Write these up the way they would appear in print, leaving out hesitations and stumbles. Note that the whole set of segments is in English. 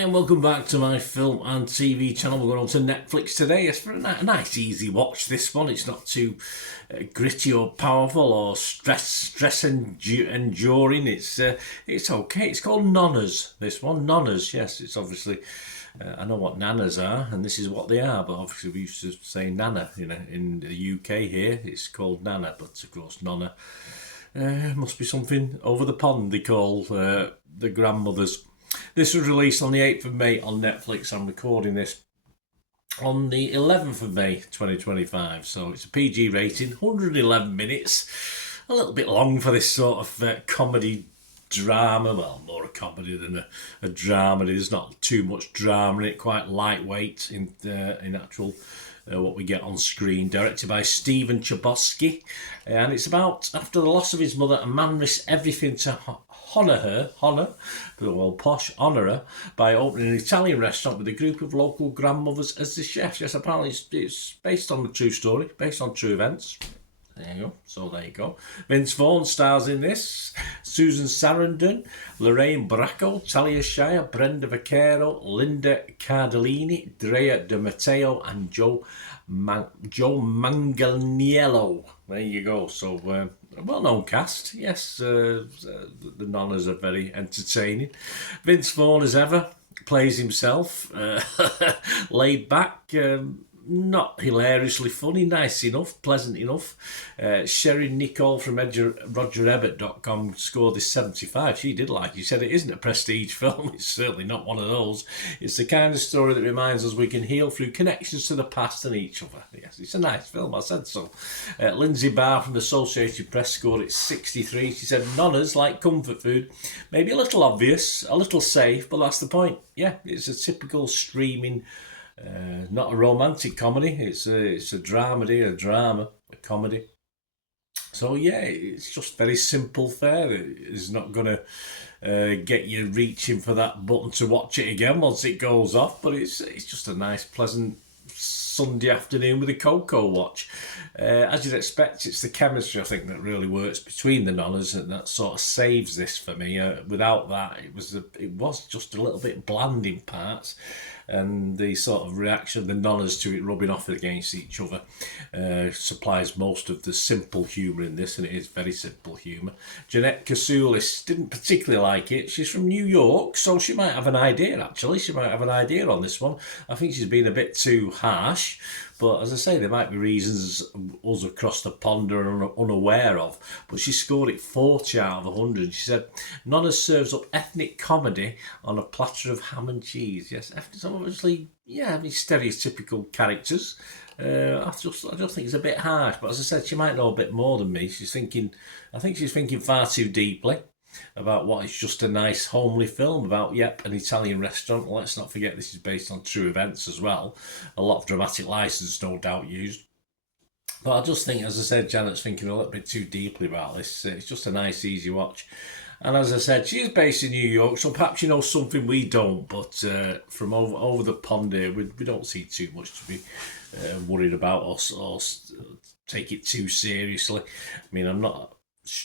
Hi and welcome back to my film and TV channel. We're going on to Netflix today. It's for a nice easy watch, this one. It's not too gritty or powerful or stress enduring. It's okay. It's called Nonnas, this one. Nonnas, yes. It's obviously, I know what nanas are and this is what they are, but obviously we used to say nana, in the UK here. It's called nana, but of course nonna must be something over the pond they call the grandmothers. This was released on the 8th of May on Netflix. I'm recording this on the 11th of May 2025. So it's a PG rating, 111 minutes. A little bit long for this sort of comedy drama. Well, more a comedy than a drama. There's not too much drama in it, quite lightweight in actual what we get on screen. Directed by Stephen Chbosky. And it's about, after the loss of his mother, a man risks everything to honour her by opening an Italian restaurant with a group of local grandmothers as the chefs. Yes, apparently it's based on a true story, based on true events. There you go. So there you go. Vince Vaughn stars in this. Susan Sarandon, Lorraine Bracco, Talia Shire, Brenda Vaquero, Linda Cardellini, Drea De Matteo, and Joe Manganiello. There you go. So a well-known cast. Yes, the Nonnas are very entertaining. Vince Vaughn, as ever, plays himself. Laid back. Not hilariously funny, nice enough, pleasant enough. Sherry Nicole from RogerEbbett.com scored this 75. She did like it. She said it isn't a prestige film. It's certainly not one of those. It's the kind of story that reminds us we can heal through connections to the past and each other. Yes, it's a nice film, I said so. Lindsay Barr from the Associated Press scored it 63. She said, Nonnas like comfort food. Maybe a little obvious, a little safe, but that's the point. Yeah, it's a typical streaming not a romantic comedy. It's a dramedy, a comedy. So yeah, it's just very simple fare. It's not going to get you reaching for that button to watch it again once it goes off. But it's just a nice, pleasant Sunday afternoon with a cocoa watch. As you'd expect, it's the chemistry I think that really works between the Nonnas, and that sort of saves this for me. Without that, it was just a little bit bland in parts. And the sort of reaction of the Nonnas to it rubbing off against each other supplies most of the simple humour in this, and it is very simple humour. Jeanette Kasoulis didn't particularly like it. She's from New York, so she might have an idea, actually. She might have an idea on this one. I think she's been a bit too harsh. But as I say, there might be reasons us across the pond are unaware of. But she scored it 40 out of 100. She said, Nonna serves up ethnic comedy on a platter of ham and cheese. Yes, so obviously, yeah, these stereotypical characters. I just think it's a bit harsh. But as I said, she might know a bit more than me. I think she's thinking far too deeply about what is just a nice homely film about, an Italian restaurant. Let's not forget this is based on true events as well. A lot of dramatic license, no doubt, used. But I just think, as I said, Janet's thinking a little bit too deeply about this. It's just a nice, easy watch. And as I said, she is based in New York, so perhaps you know something we don't. But from over the pond here, we don't see too much to be worried about or take it too seriously. I mean, I'm not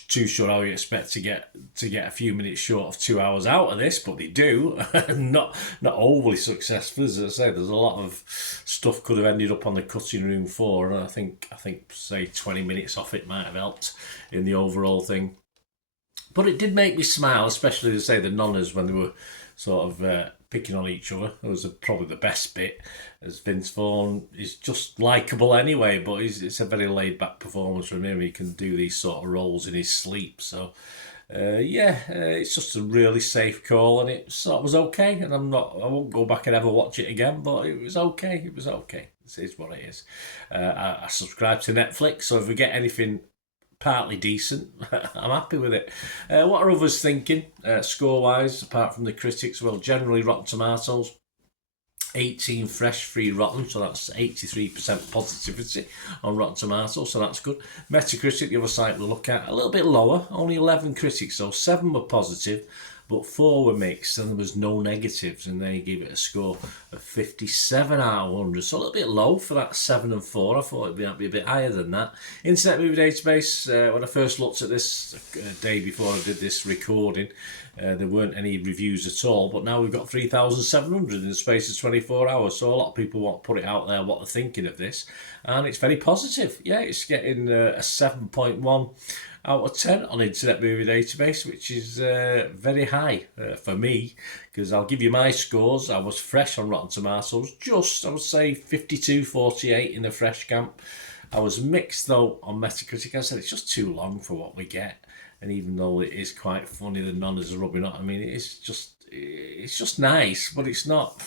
too sure how you expect to get a few minutes short of 2 hours out of this, but they do. not overly successful, as I say. There's a lot of stuff could have ended up on the cutting room floor, and I think say 20 minutes off it might have helped in the overall thing. But it did make me smile, especially to say the Nonnas when they were sort of picking on each other. It was probably the best bit, as Vince Vaughn is just likeable anyway, but it's a very laid-back performance from him. He can do these sort of roles in his sleep. So, it's just a really safe call, and it sort of was okay. And I won't go back and ever watch it again, but it was okay. It was okay. This is what it is. I subscribe to Netflix, so if we get anything partly decent, I'm happy with it. What are others thinking score-wise, apart from the critics? Well, generally Rotten Tomatoes, 18 fresh, 3 rotten, so that's 83% positivity on Rotten Tomatoes, so that's good. Metacritic, the other site we'll look at, a little bit lower, only 11 critics, so 7 were positive, but 4 were mixed and there was no negatives, and they gave it a score of 57 out of 100. So a little bit low for that 7 and 4. I thought it'd be a bit higher than that. Internet Movie Database, when I first looked at this day before I did this recording, there weren't any reviews at all, but now we've got 3,700 in the space of 24 hours. So a lot of people want to put it out there what they're thinking of this, and it's very positive. Yeah, it's getting a 7.1 out of 10 on Internet Movie Database, which is very high for me, because I'll give you my scores. I was fresh on Rotten Tomatoes, just, I would say, 52-48 in the fresh camp. I was mixed, though, on Metacritic. I said it's just too long for what we get. And even though it is quite funny, the Nonnas are rubbing on, I mean, it's just nice, but it's not...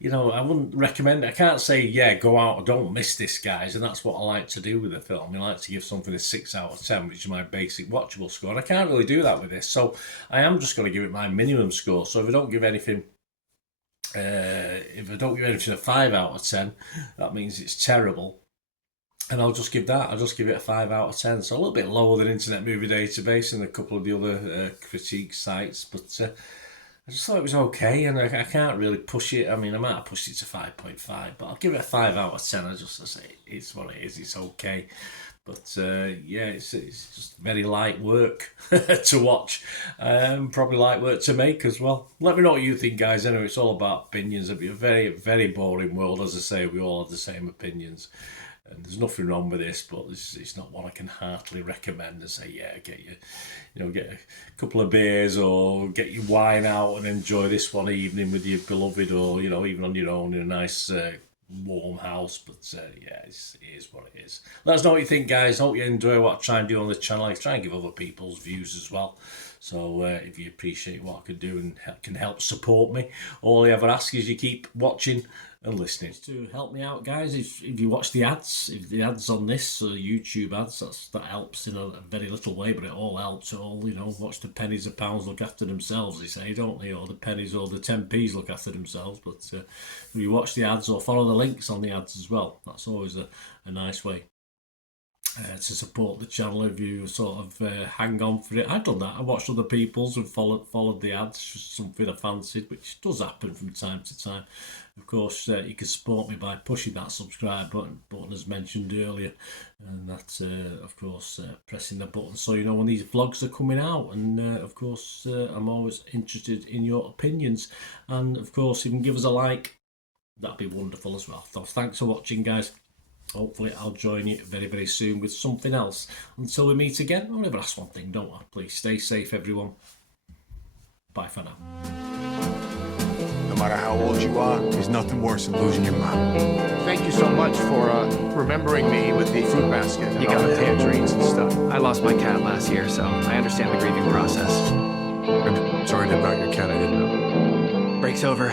You know, I wouldn't recommend it. I can't say, yeah, go out or don't miss this, guys. And that's what I like to do with a film. I like to give something a 6 out of 10, which is my basic watchable score. And I can't really do that with this. So I am just going to give it my minimum score. So if I don't give anything, a 5 out of 10, that means it's terrible. And I'll just give that. I'll just give it a 5 out of 10. So a little bit lower than Internet Movie Database and a couple of the other critique sites. But... I just thought it was okay, and I can't really push it. I mean, I might have pushed it to 5.5, but I'll give it a 5 out of 10. I say it's what it is. It's okay, but yeah, it's just very light work to watch. Probably light work to make as well. Let me know what you think, guys. Anyway, it's all about opinions. It'd be a very, very boring world, as I say. We all have the same opinions. And there's nothing wrong with this, but it's not one I can heartily recommend and say, yeah, get a couple of beers or get your wine out and enjoy this one evening with your beloved, or, you know, even on your own in a nice warm house. But yeah, it is what it is. Let us know what you think, guys. Hope you enjoy what I try and do on the channel. I try and give other people's views as well. So if you appreciate what I can do and can help support me, all I ever ask is you keep watching and listening. To help me out, guys, if you watch the ads, if the ads on this YouTube ads, that helps in a very little way, but it all helps. All, you know, watch the pennies and pounds look after themselves, they say, don't they? Or the pennies or the 10p's look after themselves. But if you watch the ads or follow the links on the ads as well, that's always a nice way to support the channel. If you sort of hang on for it. I've done that. I watched other people's and followed the ads, just something I fancied, which does happen from time to time. Of course, you can support me by pushing that subscribe button as mentioned earlier, and that, of course, pressing the button so you know when these vlogs are coming out. And of course, I'm always interested in your opinions, and of course, if you can give us a like, that'd be wonderful as well. So thanks for watching, guys. Hopefully I'll join you very, very soon with something else. Until we meet again, I'll never ask one thing, don't I? Please stay safe, everyone. Bye for now. No matter how old you are, there's nothing worse than losing your mom. Thank you so much for remembering me with the fruit basket and all the tangerines and stuff. I lost my cat last year, so I understand the grieving process. I'm sorry about your cat, I didn't know. Break's over.